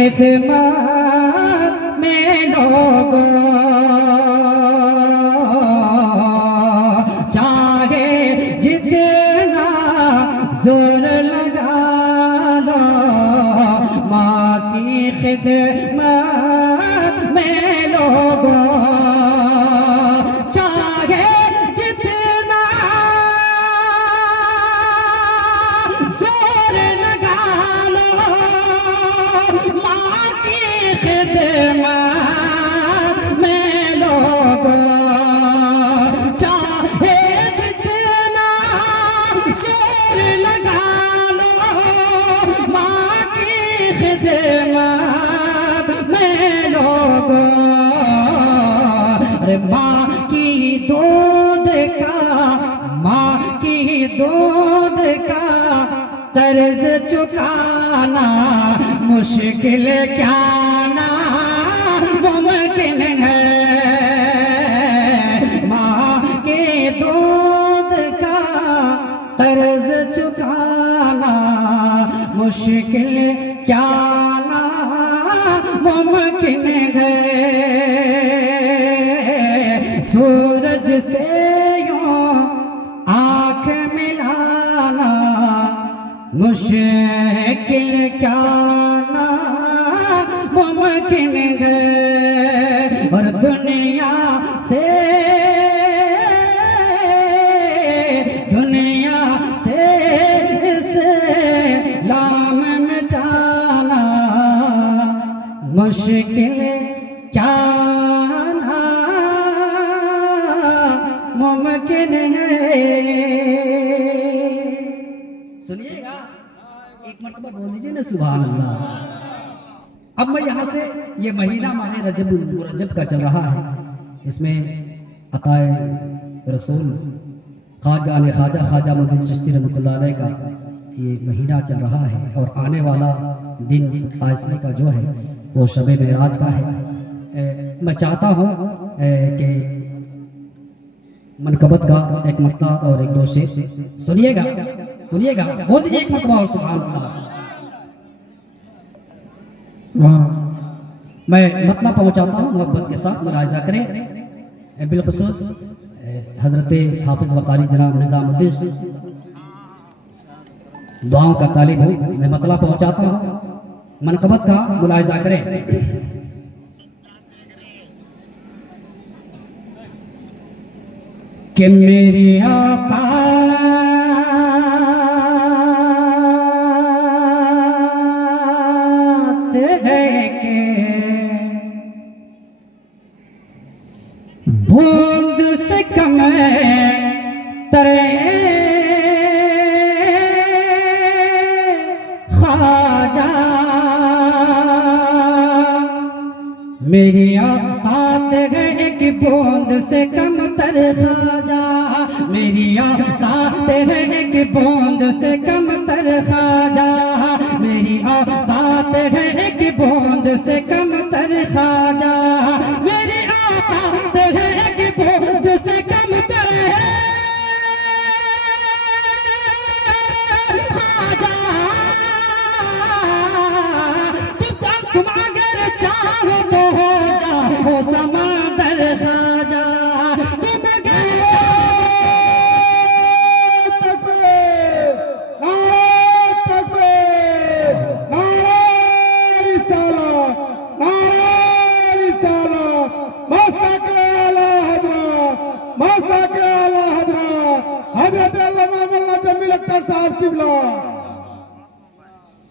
खिदमत में लोगों, चाहे जितना जोर लगा लो, माँ की खिदमत में लोगों, चाहे जितना जोर लगा लो, माँ की खिदमत में लोगों, चाहे जितना जोर लगा लो, माँ की खिदमत में लोगों। अरे माँ की दूध का, माँ की दूध का कर्ज चुकाना मुश्किल क्या ना मुमकिन है। माँ के दूध का कर्ज चुकाना मुश्किल क्या ना मुमकिन है। सूरज से यूं आँख मिलाना मुश्किल क्या ना मुमकिन है। और दुनिया से इस लाम मिटाना मुश्किल क्या ना मुमकिन है। सुनिएगा, एक मरतबा बोल दीजिए ना सुभान अल्लाह। अब मैं यहाँ से, ये महीना माह रजब का चल रहा है, इसमें अताए रसूल ख्वाजा ने ख्वाजा मुहम्मद चिश्ती रहमतुल्लाह अलैह का ये महीना चल रहा है। और आने वाला दिन 27वें का जो है वो शब मेराज का है। मैं चाहता हूँ कि मनकबत का एक मरतबा और एक दो शेर सुनिएगा, सुनिएगा, बोल दीजिए एक मरतबा और सुभान अल्लाह। मैं मतलब पहुंचाता हूँ मोहब्बत के साथ, मुलाहिजा करें। बिलखुसूस हजरत हाफिज वकारी जनाब निज़ामुद्दीन दुआओं का तालिब हूँ, मैं मतलब पहुंचाता हूँ, मनकबत का मुलाहिजा करें। कि मेरी औकात है कि बूंद से कम तरे ख्वाजा, मेरी औकात है कि बूंद से कम तर ख्वाजा, मेरी औकात है कि बूंद से कम तर ख्वाजा, मेरी औकात है कि बूंद से कम तर ख्वाजा, मेरी औकात है कि बूंद से कम तर ख्वाजा। तुम अगर चाहो तो हो जाओ समंदर ख्वाजा, तुम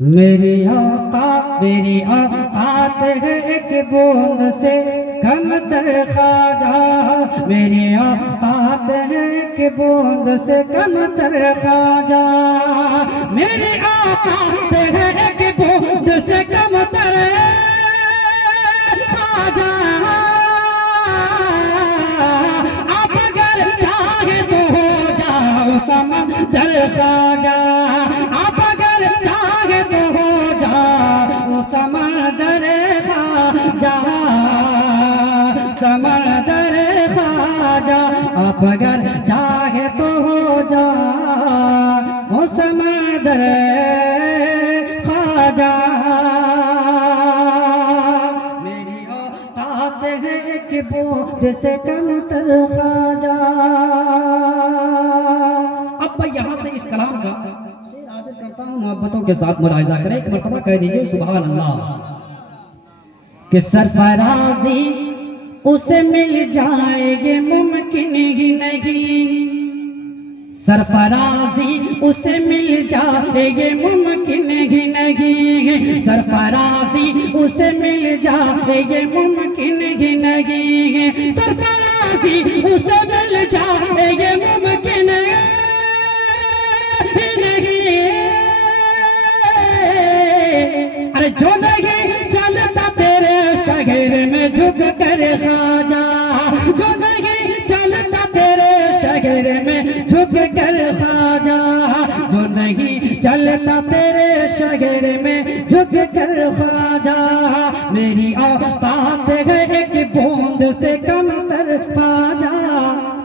मेरी औकात है कि बूंद से कम तर ख्वाजा, मेरी औकात है कि बूंद से कम तर ख्वाजा, मेरी औकात है कि बूंद से कम तर ख्वाजा। आप अगर चाहे तो हो जाओ समंदर ख्वाजा, आप अगर चाहे तो हो जाओ समंदर ख्वाजा, समंदर ख्वाजा, आप अगर चाहे तो हो जाओ समंदर ख्वाजा। बूंद से कम तर ख्वाजा। अब मैं यहाँ से इस कलाम का शेर हाजिर करता हूँ, मोहब्बतों के साथ मुलाहिजा करें। एक मर्तबा कह दीजिए सुभान अल्लाह। कि सरफराजी उसे मिल जाएगी मुमकिन ही नहीं, सरफराजी उसे मिल जाएगी मुमकिन ही नहीं, सरफराजी उसे मिल जाएगी मुमकिन ही नहीं, सरफराजी उसे मिल जाएगी मुमकिन ही नहीं। अरे जो नहीं चलता तेरे शहर में झुक कर ख्वाजा, जो नहीं चलता तेरे शहर में झुक कर ख्वाजा, जो नहीं चलता तेरे शहर में झुक कर ख्वाजा, मेरी औकात है एक बूंद से कम तर ख्वाजा,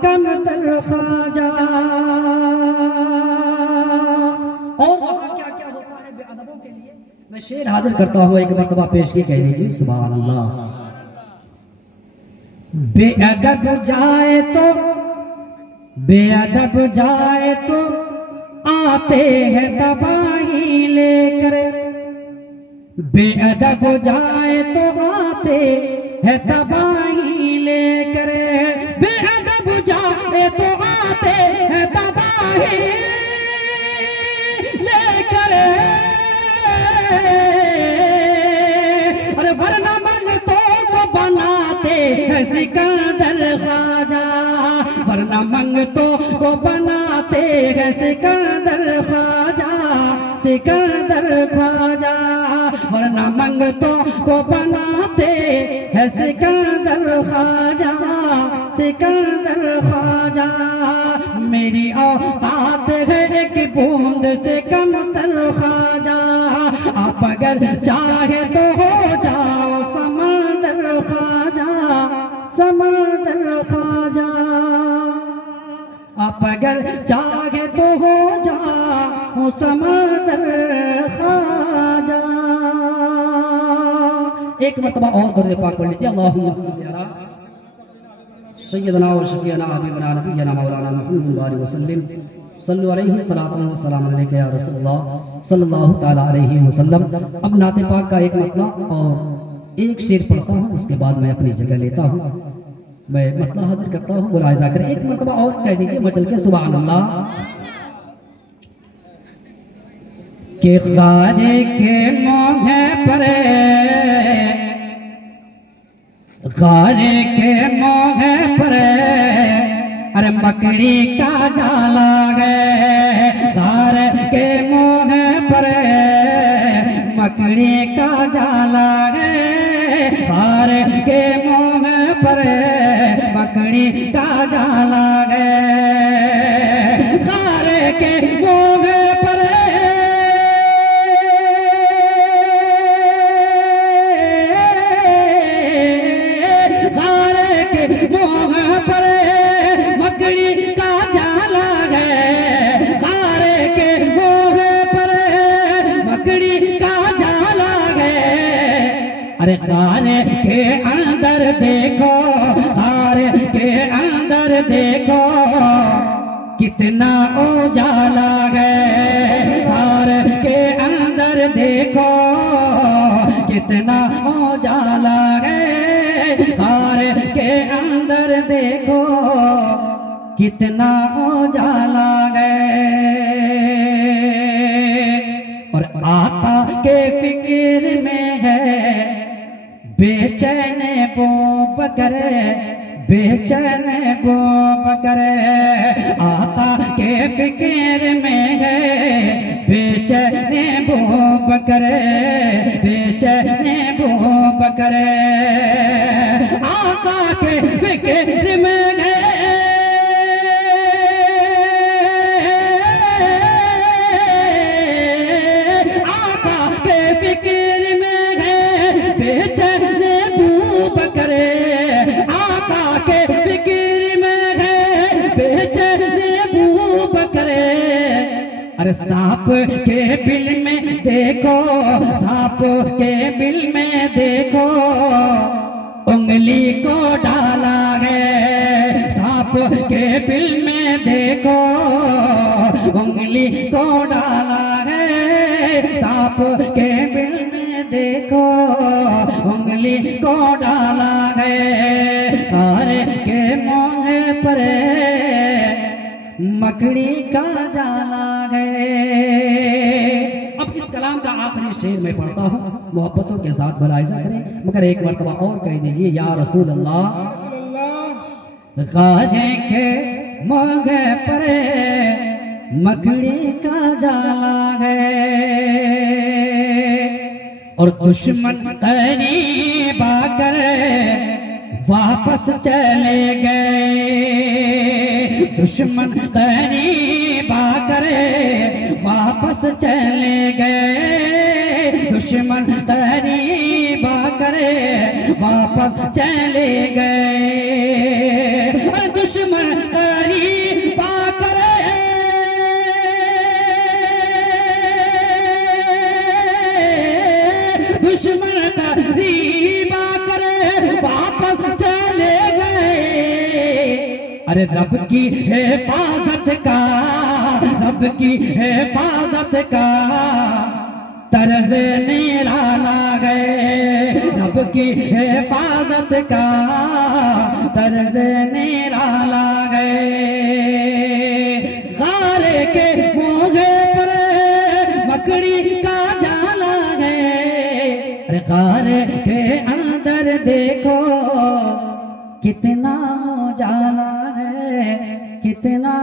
कम तर ख्वाजा। और वहाँ क्या क्या होता है बेअदबों के लिए मैं शेर हाजिर करता हूँ, एक मर्तबा पेश की, कह दीजिए सुभान अल्लाह। बेअदब जाए तो, बेअदब जाए तो आते हैं तबाही लेकर, बेअदब जाए तो आते हैं तबाही लेकर, बेअदब जाए तो आते हैं तबाही लेकर। अरे वरना मंगतों को बनाते हैं सिकंदर ख्वाजा, वरना मंगतों को बनाते हैं सिकंदर ख्वाजा, सिकंदर ख्वाजा, वरना मंगतों को बनाते हैं सिकंदर ख्वाजा, सिकंदर ख्वाजा। मेरी औकात है एक बूंद से कम तर ख्वाजा, आप अगर चाहे तो हो जाओ समंदर ख्वाजा, समंदर ख्वाजा, आप अगर चाहे तो हो जाओ समंदर ख्वाजा। एक मरतबा और दरूद पाक पढ़ लीजिए, अल्लाहुम्मा सल्ली अला सय्यदना व शफीअना हबीबना नबियना मौलाना मुहम्मद बारिक वसल्लम, सल्लु अलैहि सलातु व सलाम अलैका या रसूलल्लाह सल्लल्लाहु तआला अलैहि वसल्लम। अब नाते पाक का एक मतला और एक शेर पढ़ता हूँ, उसके बाद मैं अपनी जगह लेता हूँ, मैं मतला हाजिर करता हूँ, मुलाहिजा करें। एक मरतबा और कह दीजिए मचल के सुभान अल्लाह। के गारे के मोहे पर, गारे के मोहे पर, अरे मकड़ी का जाला गए, गारे के मोहे पर मकड़ी का जाला गए, गारे के मोहे पर मकड़ी का जाला गए, गारे के मोहे पर मोह पर मकड़ी का जाला है, गारे के मोह पर मकड़ी का जाला है। अरे गारे के अंदर देखो, गारे के अंदर देखो कितना उजाला है, गारे के अंदर देखो कितना उजाला है, गारे के अंदर देखो कितना उजाला है। और आका के फिक्र में है बेचैन वो बकर, बेचैन वो बकर, आका के फिक्र में है बेचैन वो बकर, बेचैन वो बकर, आका के फिक्र में है, आका के फिक्र में है बेचैन वो बकर, आका के फिक्र में है बेचैन वो बकर। अरे सांप के बिल में देखो, सांप के बिल में देखो उंगली को डाल सांप के बिल में देखो उंगली को डाला है, सांप के बिल में देखो उंगली को डाला है, तारे के मोहे पर मकड़ी का जाला है। अब इस कलाम का आखिरी शेर मैं पढ़ता हूँ, मोहब्बतों के साथ मुलाहिजा करें, मगर एक मरतबा और कह दीजिए या रसूल अल्लाह। गाजे के मोगे पर मकड़ी का जाला है और दुश्मन तरीबा कर वापस चले गए, दुश्मन तरीबा कर वापस चले गए, दुश्मन तरीबा कर वापस चले गए, दुश्मन तरीबा कर दुश्मन तरीबा कर वापस चले गए। अरे रब की हिफाजत का, रब की हिफाजत का तर्ज निराला गए, रब की हिफाजत का तर्ज निराला गए। गारे के मोहे पर मकड़ी का जाला है, अरे गारे के अंदर देखो कितना उजाला है, कितना